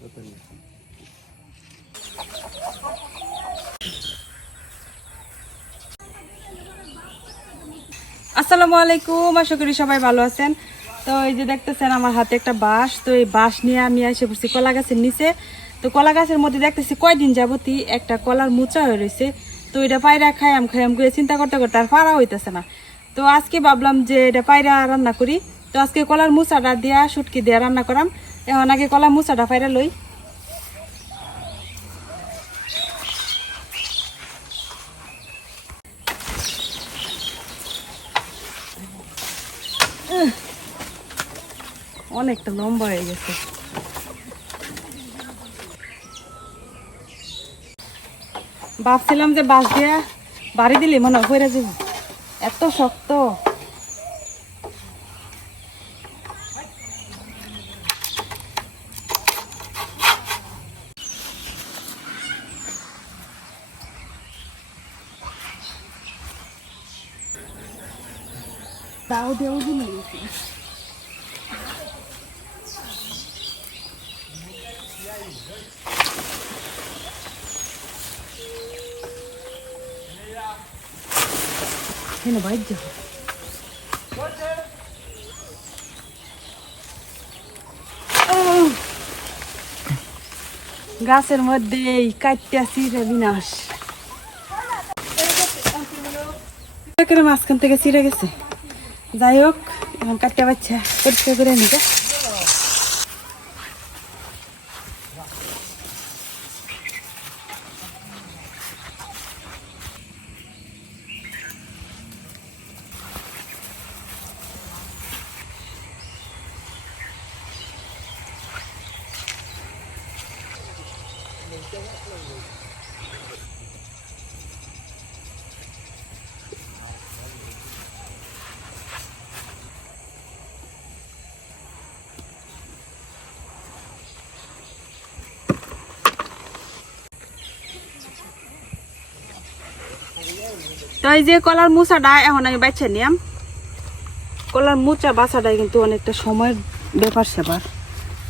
আসসালামু আলাইকুম, আশা করি সবাই ভালো আছেন। তো এই যে দেখতেছেন আমার হাতে একটা বাঁশ, তো এই বাঁশ নিয়ে আমি এসে পড়ছি কলা গাছের নিচে। তো কলা গাছের মধ্যে দেখতেছি কয়দিন যাবতই একটা কলার মোচা হয়ে রয়েছে। তো এটা পায়রা খায়াম করে চিন্তা করতে করতে আর পারা হইতেছে না। তো আজকে ভাবলাম যে এটা পায়রা রান্না করি। তো আজকে কলার মোচাটা দিয়া শুটকি দিয়া রান্না করাম। এখন আগে কলার মোচাটা পায়রা লই। অনেকটা লম্বা হয়ে গেছে। ভাবছিলাম যে বাঁশ দিয়ে বাড়ি দিলে মনে হয় পড়ে যাবে, এত শক্ত। দাও দেও দিলে গাছের মধ্যে কাটতেছি বিনাশ। মাঝখান থেকে ছিঁড়ে গেছে। যাই হোক, এখন কাটতে পারছে পরিষ্কার করে নিতে। তো এই যে কলার মোচাটা এখন আমি বাচ্চা নিয়াম। কলার মোচা বাছাটাই কিন্তু অনেকটা সময়ের ব্যাপার স্যাপার,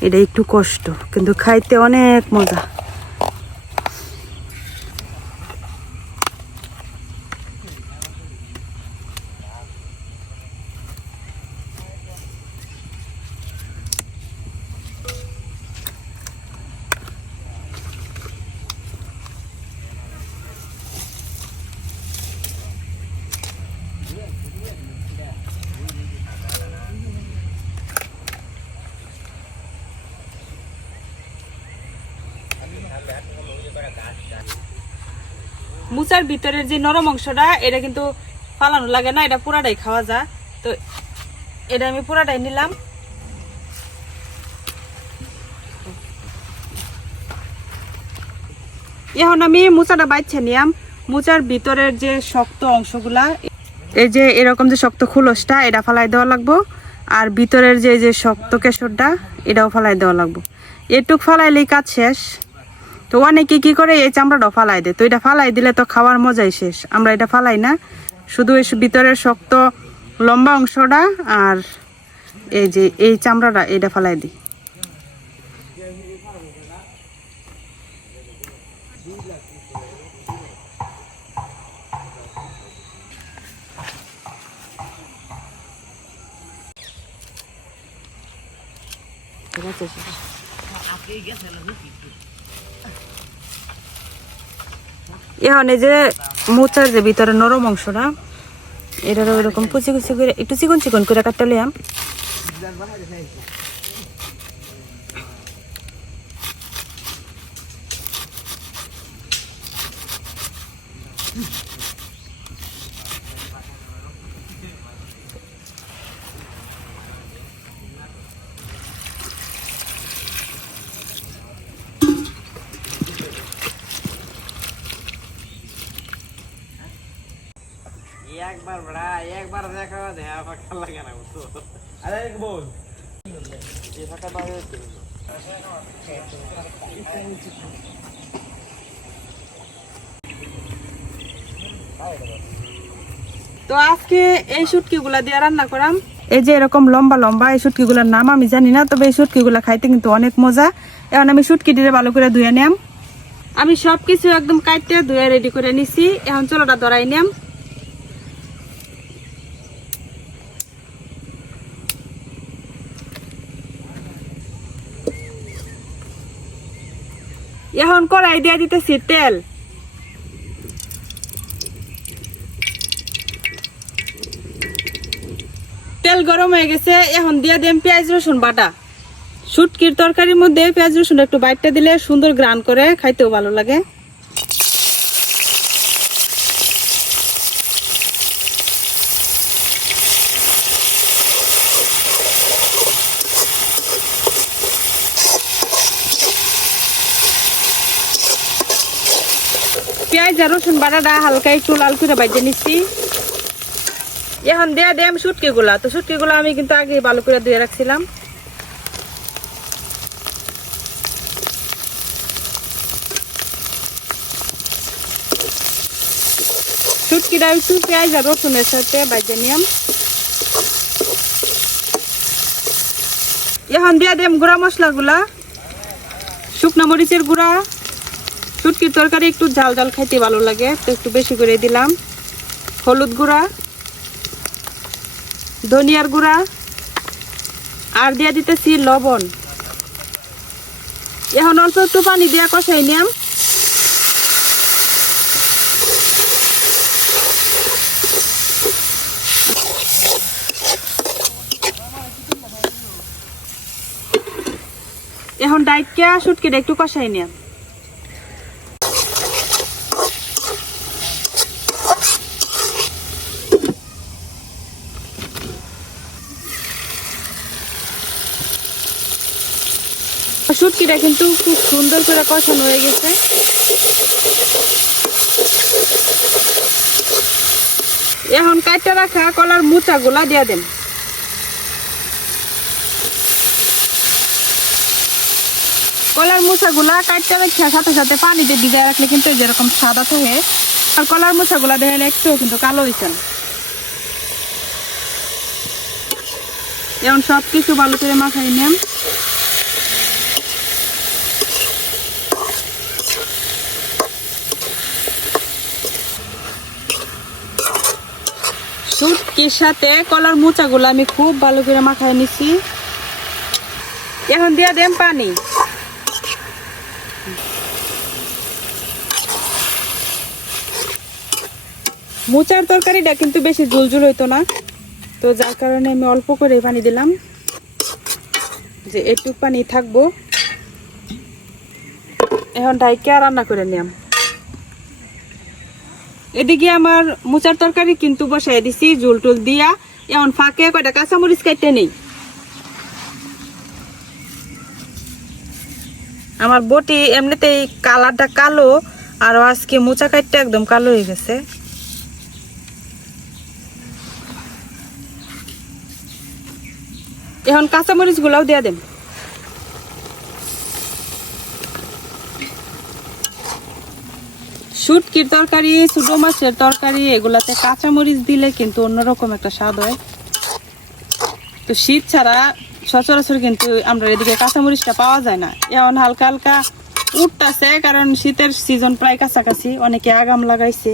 এটা একটু কষ্ট, কিন্তু খাইতে অনেক মজা। মুচার ভিতরের যে নরম অংশটা এটা কিন্তু ফালানো লাগে না, এটা পুরাটাই খাওয়া যায়। তো এটা আমি পুরাটাই নিলাম। এখন আমি মুচাটা বাইছে নিলাম। মুচার ভিতরের যে শক্ত অংশগুলা, এই যে এরকম যে শক্ত খুলসটা, এটা ফালাই দেওয়া লাগবো। আর ভিতরের যে শক্ত কেশরটা, এটাও ফালাই দেওয়া লাগবো। এটুক ফালাইলেই কাজ শেষ। তো অনেকে কি করে এই চামড়াটা ফালাই দেয়, তো এটা ফালাই দিলে তো খাওয়ার মজাই শেষ। আমরা এটা ফালাই না, শুধু এই ভিতরের শক্ত লম্বা অংশটা আর এই যে এই চামড়াটা এটা ফালাই দিই। এখন এই যে মোচার যে ভিতরে নরম অংশটা, এটারও এরকম কুচি কুচি করে একটু চিকন চিকন করে কাটতে লিয়াম। একবার দেখা ভালো লাগে না, বুঝছো? আরে বল তো আজকে এই শুটকি গুলা দিয়ে রান্না করাম। এই যে এরকম লম্বা লম্বা এই শুটকিগুলোর নাম আমি জানি না, তবে এই শুটকিগুলো খাইতে কিন্তু অনেক মজা। এখন আমি শুটকিটিরে ভালো করে ধুয়ে নিলাম। আমি সব কিছু একদম কাটতে ধুয়ে রেডি করে নিছি। এখন চুলাটা ধরাই নিলাম। এখন কড়াই দিয়ে দিতেছি তেল। তেল গরম হয়ে গেছে, এখন দিয়ে দিলাম পেঁয়াজ রসুন বাটা। শুটকির তরকারির মধ্যে পেঁয়াজ রসুন একটু বাইটটা দিলে সুন্দর গ্রান করে খাইতেও ভালো লাগে। পেঁয়াজ আর রসুন বাটাটা হালকা একটু লাল করে বাইটে নিচ্ছি। এখন দিয়ে দিলাম শুটকিগুলা। তো শুটকিগুলো আমি কিন্তু আগে ভালো করে ধুয়ে রাখছিলাম। শুটকিটা একটু পেঁয়াজ আর রসুনের সাথে বাইটে নিলাম। এখন দিয়ে দিলাম গুঁড়া মশলাগুলা। শুকনো মরিচের গুঁড়া, শুটকির তরকারি একটু ঝাল ঝাল খাইতে ভালো লাগে তো একটু বেশি করে দিলাম। হলুদ গুঁড়া, ধনিয়ার গুঁড়া আর দিয়ে দিতেছি লবণ। এখন অল্প একটু পানি দিয়ে কষাই নিলাম। এখন ডাইটকে শুটকিটা একটু কষাই নিলাম। শুটকিটা কিন্তু খুব সুন্দর করে কষানো হয়ে গেছে। এখন কাটতে রাখা কলার মুচাগুলা দিয়ে দেন। কলার মুচাগুলা কাটতে রাখা সাথে সাথে পানি দিয়ে ভিজায় রাখলে কিন্তু যেরকম সাদা থাকে, আর কলার মুচাগুলা দেখেন একটু কিন্তু কালো হয়েছে না। এখন সব কিছু ভালো করে মাখাই নিলাম। শুটকির সাথে কলার মোচাগুলো আমি খুব ভালো করে মাখায় নিছি। এখন দিয়ে দেন পানি। মোচার তরকারিটা কিন্তু বেশি ঝুলঝুল হইতো না, তো যার কারণে আমি অল্প করে পানি দিলাম, যে একটু পানি থাকবো। এখন ঢাইকা রান্না করে নিলাম। এদিকে আমার মোচার তরকারি কিন্তু বসাই দিছি ঝুল টুল দিয়া। এখন ফাঁকে কয়টা কাঁচামরিচ কাটতে নেই। আমার বটি এমনিতেই কালারটা কালো, আর আজকে মোচা কাটতে একদম কালো হয়ে গেছে। এখন কাঁচামরিচ গুলাও দিয়া দেন। শুটকির তরকারি, ছোট মাছের তরকারি এগুলাতে কাঁচামরিচ দিলে কিন্তু অন্যরকম একটা স্বাদ হয়। তো শীত ছাড়া সচরাচর কিন্তু আমরা এদিকে কাঁচামরিচটা পাওয়া যায় না। এখন হালকা হালকা উঠতেছে, কারণ শীতের সিজন প্রায় কাছাকাছি, অনেকে আগাম লাগাইছে।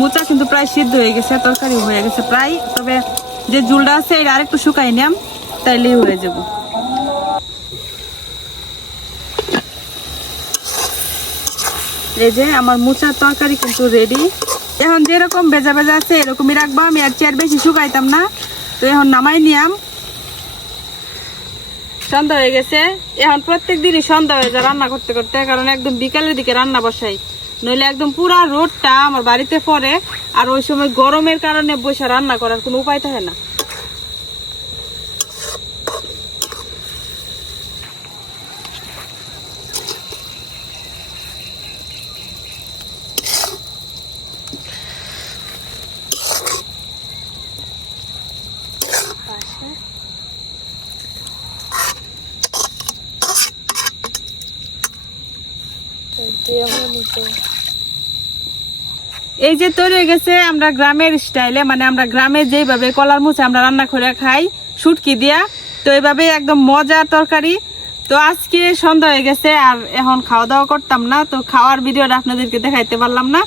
মোচা কিন্তু প্রায় সিদ্ধ হয়ে গেছে, তরকারি হয়ে গেছে প্রায়। তবে যে ঝুলটা আছে এটা আরেকটু শুকাই নিলাম, তাইলেই হয়ে যাব। এই যে আমার মোচার তরকারি কিন্তু রেডি। এখন যেরকম ভেজা ভেজা আছে এরকমই রাখবো, আমি আর চেয়ার বেশি শুকাইতাম না। তো এখন নামাই নিলাম। সন্ধ্যা হয়ে গেছে। এখন প্রত্যেক দিনই সন্ধ্যা হয়ে যায় রান্না করতে করতে, কারণ একদম বিকালের দিকে রান্না বসাই, নইলে একদম পুরা রোদটা আমার বাড়িতে পড়ে, আর ওই সময় গরমের কারণে বসে রান্না করার কোনো উপায় থাকে না। এই যে তৈরি হয়ে গেছে আমরা গ্রামের স্টাইলে, মানে আমরা গ্রামে যেভাবে কলার মুচা আমরা রান্না করে খাই শুটকি দিয়া, তো এইভাবে একদম মজার তরকারি। তো আজকে সন্ধ্যা হয়ে গেছে আর এখন খাওয়া দাওয়া করতাম না, তো খাওয়ার ভিডিওটা আপনাদেরকে দেখাইতে পারলাম না।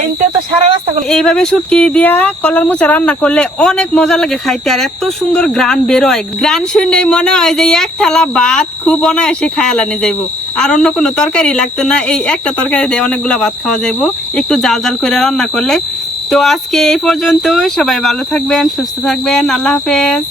এইটা তো সারা রাস্তা এইভাবে শুটকি দিয়া কলার মোচা রান্না করলে অনেক মজা লাগে খাইতে, আর এত সুন্দর গ্রান বেরোয়। গ্রান শুনে মনে হয় যে এক থালা ভাত খুব অনায়াসে খায়ালানি যাইবো, আর অন্য কোনো তরকারি লাগতো না। এই একটা তরকারি দিয়ে অনেকগুলা ভাত খাওয়া যাইবো একটু জাল জাল করে রান্না করলে। তো আজকে এই পর্যন্ত, সবাই ভালো থাকবেন, সুস্থ থাকবেন, আল্লাহ হাফেজ।